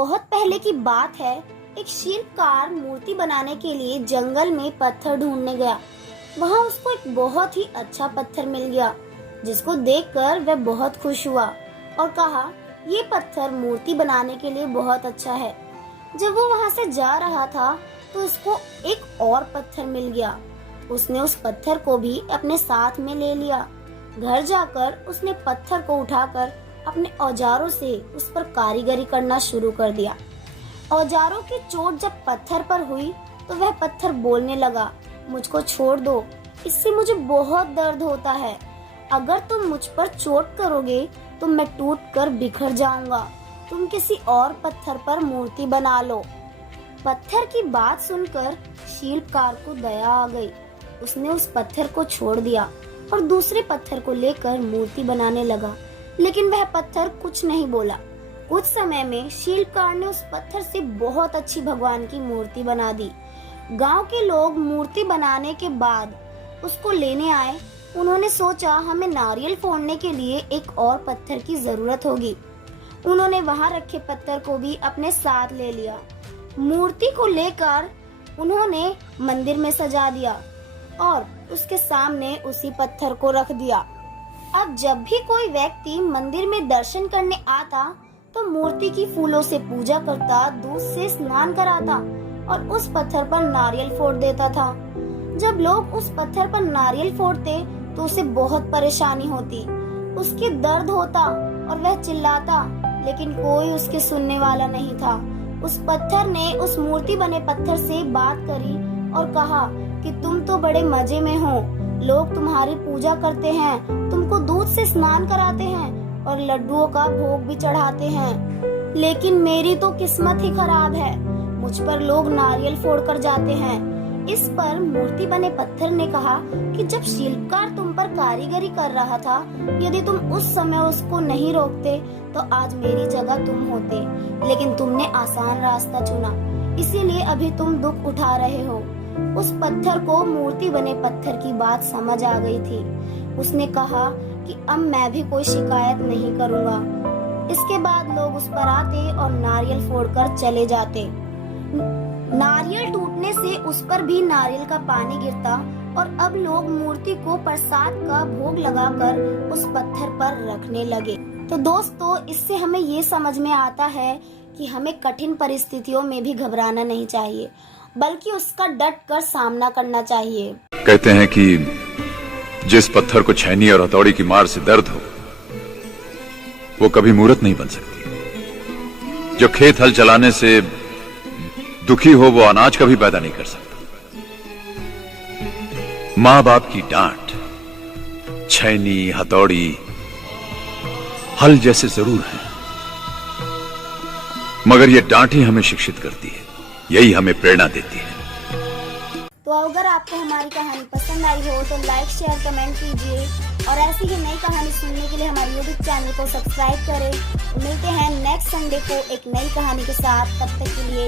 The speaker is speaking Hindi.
बहुत पहले की बात है। एक शिल्पकार मूर्ति बनाने के लिए जंगल में पत्थर ढूंढने गया। वहाँ उसको एक बहुत ही अच्छा पत्थर मिल गया, जिसको देखकर वह बहुत खुश हुआ और कहा, ये पत्थर मूर्ति बनाने के लिए बहुत अच्छा है। जब वो वहाँ से जा रहा था तो उसको एक और पत्थर मिल गया। उसने उस पत्थर को भी अपने साथ में ले लिया। घर जाकर उसने पत्थर को उठाकर अपने औजारों से उस पर कारीगरी करना शुरू कर दिया। औजारों की चोट जब पत्थर पर हुई तो वह पत्थर बोलने लगा, मुझको छोड़ दो, इससे मुझे बहुत दर्द होता है। अगर तुम मुझ पर चोट करोगे तो मैं टूट कर बिखर जाऊंगा। तुम किसी और पत्थर पर मूर्ति बना लो। पत्थर की बात सुनकर शिल्पकार को दया आ गई। उसने उस पत्थर को छोड़ दिया और दूसरे पत्थर को लेकर मूर्ति बनाने लगा, लेकिन वह पत्थर कुछ नहीं बोला। कुछ समय में शिल्पकार ने उस पत्थर से बहुत अच्छी भगवान की मूर्ति बना दी। गांव के लोग मूर्ति बनाने के बाद उसको लेने आए। उन्होंने सोचा हमें नारियल फोड़ने के लिए एक और पत्थर की जरूरत होगी। उन्होंने वहां रखे पत्थर को भी अपने साथ ले लिया। मूर्ति को लेकर उन्होंने मंदिर में सजा दिया और उसके सामने उसी पत्थर को रख दिया। अब जब भी कोई व्यक्ति मंदिर में दर्शन करने आता तो मूर्ति की फूलों से पूजा करता, दूध से स्नान कराता और उस पत्थर पर नारियल फोड़ देता था। जब लोग उस पत्थर पर नारियल फोड़ते तो उसे बहुत परेशानी होती, उसके दर्द होता और वह चिल्लाता, लेकिन कोई उसके सुनने वाला नहीं था। उस पत्थर ने उस मूर्ति बने पत्थर से बात करी और कहा कि तुम तो बड़े मजे में हो, लोग तुम्हारी पूजा करते हैं, तुमको दूध से स्नान कराते हैं और लड्डुओं का भोग भी चढ़ाते हैं, लेकिन मेरी तो किस्मत ही खराब है, मुझ पर लोग नारियल फोड़कर जाते हैं। इस पर मूर्ति बने पत्थर ने कहा कि जब शिल्पकार तुम पर कारीगरी कर रहा था, यदि तुम उस समय उसको नहीं रोकते तो आज मेरी जगह तुम होते, लेकिन तुमने आसान रास्ता चुना, इसीलिए अभी तुम दुख उठा रहे हो। उस पत्थर को मूर्ति बने पत्थर की बात समझ आ गई थी। उसने कहा कि अब मैं भी कोई शिकायत नहीं करूँगा। इसके बाद लोग उस पर आते और नारियल फोड़कर चले जाते। नारियल टूटने से उस पर भी नारियल का पानी गिरता और अब लोग मूर्ति को प्रसाद का भोग लगाकर उस पत्थर पर रखने लगे। तो दोस्तों, इससे हमें ये समझ में आता है कि हमें कठिन परिस्थितियों में भी घबराना नहीं चाहिए, बल्कि उसका डट कर सामना करना चाहिए। कहते हैं कि जिस पत्थर को छैनी और हथौड़ी की मार से दर्द हो, वो कभी मूर्त नहीं बन सकती। जो खेत हल चलाने से दुखी हो, वो अनाज कभी पैदा नहीं कर सकता। मां बाप की डांट, छैनी, हथौड़ी, हल जैसे जरूर हैं, मगर ये डांट ही हमें शिक्षित करती है, यही हमें प्रेरणा देती है। तो अगर आपको हमारी कहानी पसंद आई हो तो लाइक, शेयर, कमेंट कीजिए और ऐसी ही नई कहानी सुनने के लिए हमारे YouTube चैनल को सब्सक्राइब करें। मिलते हैं नेक्स्ट संडे को एक नई कहानी के साथ। तब तक के लिए